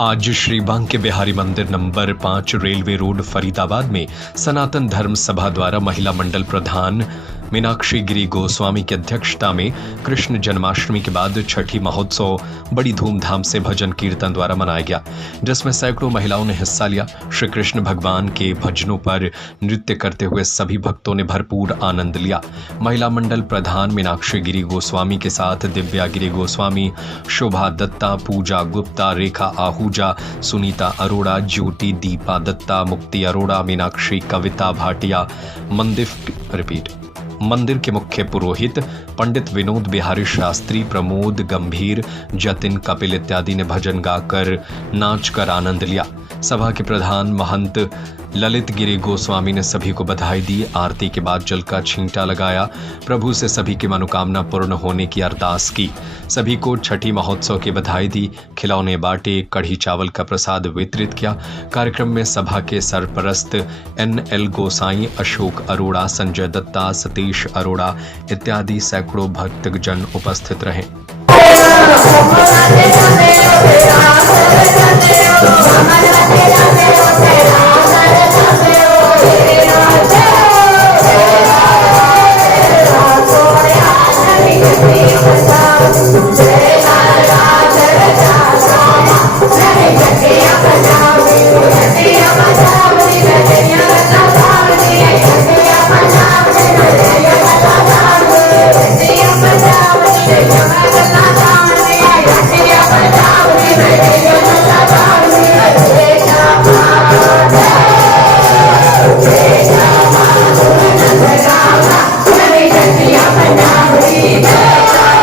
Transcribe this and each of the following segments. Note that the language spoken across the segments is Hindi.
आज श्री बांके बिहारी मंदिर नंबर 5 रेलवे रोड फरीदाबाद में सनातन धर्म सभा द्वारा महिला मंडल प्रधान मीनाक्षी गिरी गोस्वामी की अध्यक्षता में कृष्ण जन्माष्टमी के बाद छठी महोत्सव बड़ी धूमधाम से भजन कीर्तन द्वारा मनाया गया, जिसमें सैकड़ों महिलाओं ने हिस्सा लिया। श्री कृष्ण भगवान के भजनों पर नृत्य करते हुए सभी भक्तों ने भरपूर आनंद लिया। महिला मंडल प्रधान मीनाक्षी गिरी गोस्वामी के साथ दिव्या गिरी गोस्वामी, शोभा दत्ता, पूजा गुप्ता, रेखा आहूजा, सुनीता अरोड़ा, ज्योति दीपा दत्ता, मुक्ति अरोड़ा, मीनाक्षी, कविता भाटिया, मंदिर के मुख्य पुरोहित पंडित विनोद बिहारी शास्त्री, प्रमोद गंभीर, जतिन कपिल इत्यादि ने भजन गाकर नाच कर आनंद लिया। सभा के प्रधान महंत ललित गिरी गोस्वामी ने सभी को बधाई दी। आरती के बाद जल का छींटा लगाया, प्रभु से सभी की मनोकामना पूर्ण होने की अरदास की। सभी को छठी महोत्सव की बधाई दी, खिलौने बांटे, कढ़ी चावल का प्रसाद वितरित किया। कार्यक्रम में सभा के सरपरस्त NL गोसाई, अशोक अरोड़ा, संजय दत्ता, सतीश अरोड़ा इत्यादि सैकड़ों भक्तजन उपस्थित रहे। Yeah.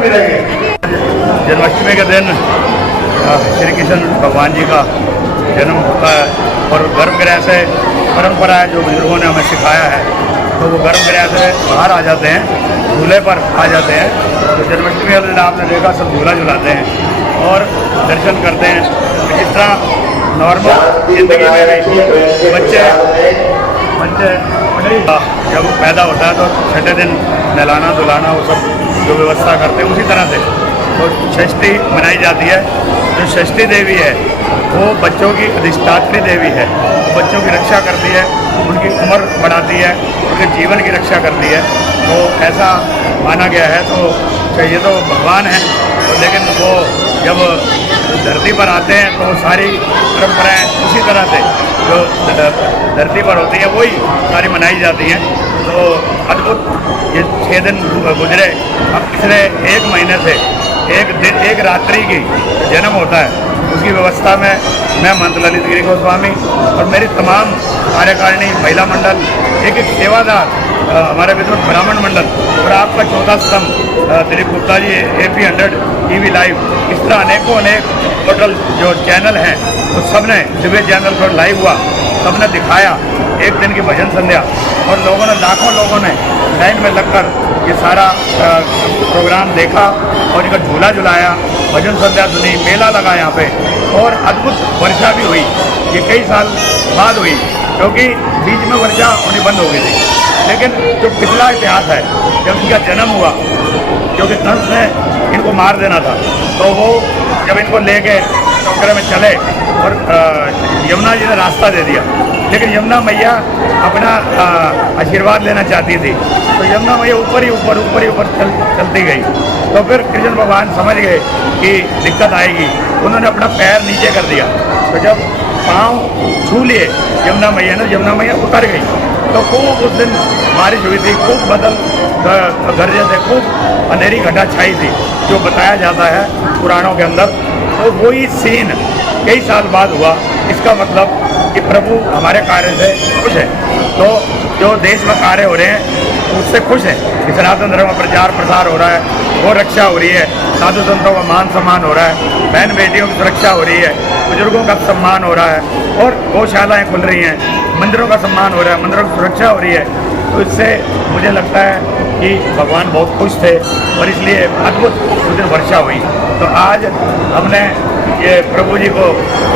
गिरेंगे। जन्माष्टमी के दिन श्री कृष्ण भगवान जी का जन्म होता है और गर्भगृह से परंपरा है जो बुजुर्गों ने हमें सिखाया है, तो वो गर्भगृह से बाहर आ जाते हैं, झूले पर आ जाते हैं। तो जन्माष्टमी वाले दिन आपने देखा सब झूला झुलाते हैं और दर्शन करते हैं। जिस तरह नॉर्मल जिंदगी में बच्चे जब पैदा होता है तो छठे दिन नहलाना धुलाना वो सब जो व्यवस्था करते हैं, उसी तरह से तो षष्ठी मनाई जाती है। जो षष्ठी देवी है वो बच्चों की अधिष्ठात्री देवी है, वो बच्चों की रक्षा करती है, उनकी उम्र बढ़ाती है, उनके जीवन की रक्षा करती है। तो ऐसा माना गया है। तो ये तो भगवान है, तो लेकिन वो जब धरती पर आते हैं तो सारी परंपराएं उसी तरह से जो धरती पर होती हैं वही सारी मनाई जाती हैं। तो अद्भुत ये 6 दिन गुजरे। अब पिछले 1 महीने से एक दिन एक रात्रि की जन्म होता है, उसकी व्यवस्था में मैं महंत ललित गिरी गोस्वामी और मेरी तमाम कार्यकारिणी महिला मंडल, एक सेवादार हमारे विद्युत ब्राह्मण मंडल और आपका 14 स्तंभ Dilip Gupta ji AP 100 TV live, इस तरह अनेक टोटल जो चैनल हैं तो सब ने दिव्य चैनल पर लाइव हुआ, सब ने दिखाया एक दिन की भजन संध्या और लोगों ने लाखों लोगों ने लाइन में लगकर ये सारा प्रोग्राम देखा और इनका झूला झुलाया, भजन संध्या सुनी, मेला लगा यहाँ पे और अद्भुत वर्षा भी हुई। ये कई साल बाद हुई क्योंकि बीच में वर्षा होनी बंद हो गई थी। लेकिन जो पिछला इतिहास है जब इनका जन्म हुआ, क्योंकि कंस ने इनको मार देना था, तो वो जब इनको लेके टोकरे में चले और यमुना जी ने रास्ता दे दिया, लेकिन यमुना मैया अपना आशीर्वाद लेना चाहती थी, तो यमुना मैया ऊपर ही ऊपर चलती गई। तो फिर कृष्ण भगवान समझ गए कि दिक्कत आएगी, उन्होंने अपना पैर नीचे कर दिया। तो जब पाँव छू लिए यमुना मैया ने, यमुना मैया उतर गई। तो खूब उस दिन बारिश हुई थी, खूब बदल गरजे थे, खूब अंधेरी घटा छाई थी, जो बताया जाता है पुराणों के अंदर। तो वही सीन कई साल बाद हुआ। इसका मतलब कि प्रभु हमारे कार्य से खुश है। तो जो देश में कार्य हो रहे हैं उससे खुश है कि सनातन धर्म का प्रचार प्रसार हो रहा है, वो रक्षा हो रही है, साधु संतों का मान सम्मान हो रहा है, बहन बेटियों की सुरक्षा हो रही है, बुजुर्गों का सम्मान हो रहा है और गौशालाएँ खुल रही हैं, मंदिरों का सम्मान हो रहा है, मंदिरों की सुरक्षा हो रही है। तो इससे मुझे लगता है कि भगवान बहुत खुश थे और इसलिए अद्भुत उस दिन वर्षा हुई। तो आज हमने ये प्रभु जी को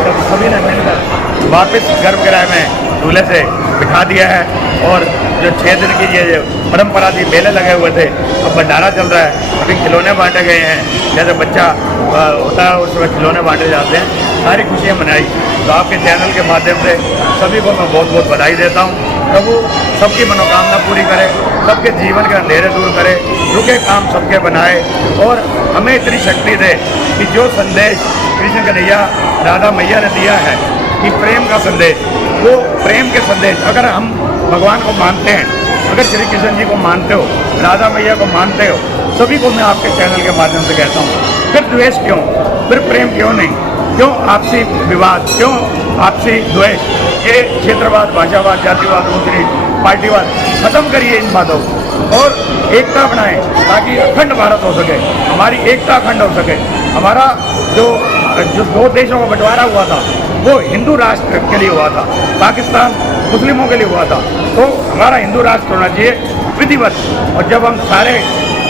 जब सभी ने मिलकर वापस गर्भगृह में झूले से बिठा दिया है और जो 6 दिन की ये परंपरा थी, मेले लगे हुए थे, अब भंडारा चल रहा है, अभी खिलौने बांटे गए हैं, जैसे बच्चा होता है उस वक्त खिलौने बांटे जाते हैं, सारी खुशियाँ मनाई। तो आपके चैनल के माध्यम से सभी को मैं बहुत बहुत बधाई देता हूँ। प्रभु सबकी मनोकामना पूरी करे, सबके जीवन के अंधेरे दूर करे, रुके काम सबके बनाए और हमें इतनी शक्ति दे कि जो संदेश कृष्ण कन्हैया राधा मैया ने दिया है कि प्रेम का संदेश, वो प्रेम के संदेश अगर हम भगवान को मानते हैं, अगर श्री कृष्ण जी को मानते हो, राधा मैया को मानते हो, सभी को मैं आपके चैनल के माध्यम से कहता हूँ, फिर द्वेष क्यों, फिर प्रेम क्यों नहीं, क्यों आपसी विवाद, क्यों आपसी द्वेष, ये क्षेत्रवाद, भाषावाद, जातिवाद, ऊंची पार्टीवाद, खत्म करिए इन बातों और एकता बनाएं ताकि अखंड भारत हो सके, हमारी एकता अखंड हो सके। हमारा जो 2 देशों का बंटवारा हुआ था वो हिंदू राष्ट्र के लिए हुआ था, पाकिस्तान मुस्लिमों के लिए हुआ था, तो हमारा हिंदू राष्ट्र होना चाहिए विधिवत। और जब हम सारे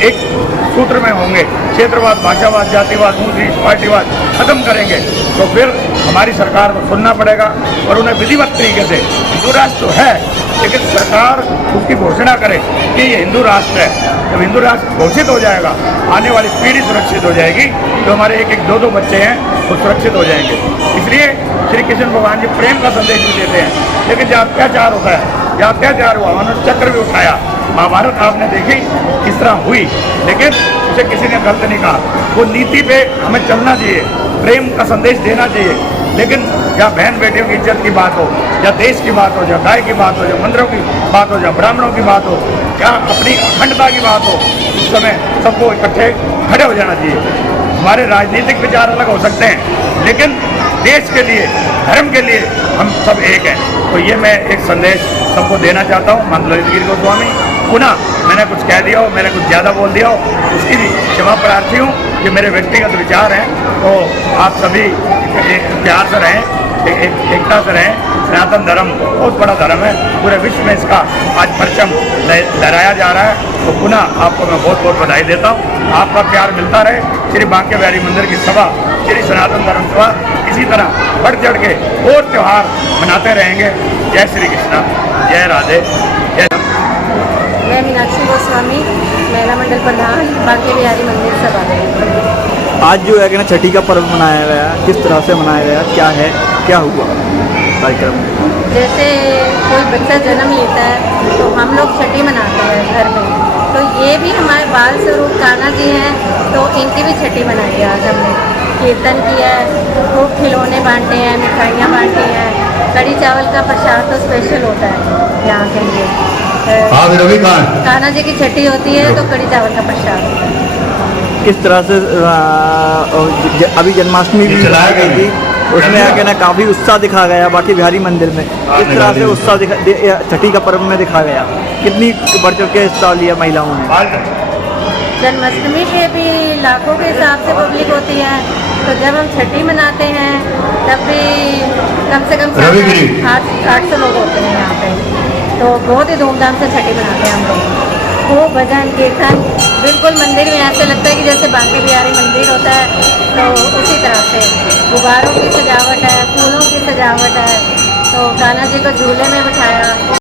एक सूत्र में होंगे, क्षेत्रवाद, भाषावाद, जातिवाद, ऊंची पार्टीवाद खत्म करेंगे, तो फिर हमारी सरकार को सुनना पड़ेगा और उन्हें विधिवत तरीके से, हिंदू राष्ट्र तो है लेकिन सरकार उसकी घोषणा करे कि ये हिंदू राष्ट्र है। जब हिंदू राष्ट्र घोषित हो जाएगा, आने वाली पीढ़ी सुरक्षित हो जाएगी, जो हमारे 1-1, 2-2 बच्चे हैं वो सुरक्षित हो जाएंगे। इसलिए श्री कृष्ण भगवान जी प्रेम का संदेश भी देते हैं। लेकिन जब अत्याचार होता है, जब अत्याचार हुआ, उन्होंने चक्र भी उठाया, महाभारत आपने देखी किस तरह हुई, लेकिन उसे किसी ने गलत नहीं कहा। वो नीति पे हमें चलना चाहिए, प्रेम का संदेश देना चाहिए। लेकिन जहाँ बहन बेटियों की इज्जत की बात हो, या देश की बात हो, या गाय की बात हो, या मंदिरों की बात हो, या ब्राह्मणों की बात हो, या अपनी अखंडता की बात हो, उस समय सबको इकट्ठे खड़े हो जाना चाहिए। हमारे राजनीतिक विचार अलग हो सकते हैं, लेकिन देश के लिए, धर्म के लिए हम सब एक हैं। तो ये मैं एक संदेश सबको देना चाहता हूँ। मान ललित गिरी गोस्वामी, पुनः मैंने कुछ कह दिया हो, मैंने कुछ ज़्यादा बोल दिया हो, उसकी भी क्षमा प्रार्थी हूँ। ये मेरे व्यक्तिगत विचार हैं, तो आप सभी प्यार से रहें, एकता से रहें। सनातन धर्म बहुत बड़ा धर्म है, पूरे विश्व में इसका आज परचम लहराया जा रहा है। तो पुनः आपको मैं बहुत बहुत बधाई देता हूँ। आपका प्यार मिलता रहे। श्री बांके बिहारी मंदिर की सभा, श्री सनातन धर्म सभा इसी तरह बढ़ चढ़ के और त्यौहार मनाते रहेंगे। जय श्री कृष्णा, जय राधे, जय। मैं मीनाक्षी गोस्वामी, महिला मंडल प्रधान, बांके बिहारी मंदिर सभा। आज जो है कि ना छठी का पर्व मनाया गया, किस तरह से मनाया गया, क्या है, क्या हुआ कार्यक्रम? जैसे कोई बच्चा जन्म लेता है तो हम लोग छठी मनाते हैं घर में, तो ये भी हमारे बाल स्वरूप कान्हा जी हैं, तो इनकी भी छठी मनाई है। आज हमने कीर्तन किया है, खूब खिलौने बांटे हैं, मिठाइयाँ बांटी हैं, कढ़ी चावल का प्रसाद तो स्पेशल होता है यहाँ के लिए। कान्हा जी की छठी होती है तो कढ़ी चावल का प्रसाद। किस तरह से अभी जन्माष्टमी भी चलाई गई थी, उसमें आके ना काफ़ी उत्साह दिखा गया बाकी बिहारी मंदिर में। किस तरह से उत्साह छठी का पर्व में दिखा गया, कितनी बढ़ चढ़ के हिस्सा लिया महिलाओं ने? जन्माष्टमी पे भी लाखों के हिसाब से पब्लिक होती है, तो जब हम छठी मनाते हैं तब भी कम से कम 800 लोग होते हैं यहाँ पे। तो बहुत ही धूमधाम से छठी मनाते हैं हम लोग। खूब भजन कीर्तन, बिल्कुल मंदिर में ऐसे लगता है कि जैसे बांके बिहारी मंदिर होता है, तो उसी तरह से गुब्बारों की सजावट है, फूलों की सजावट है। तो कान्हा जी को झूले में बिठाया।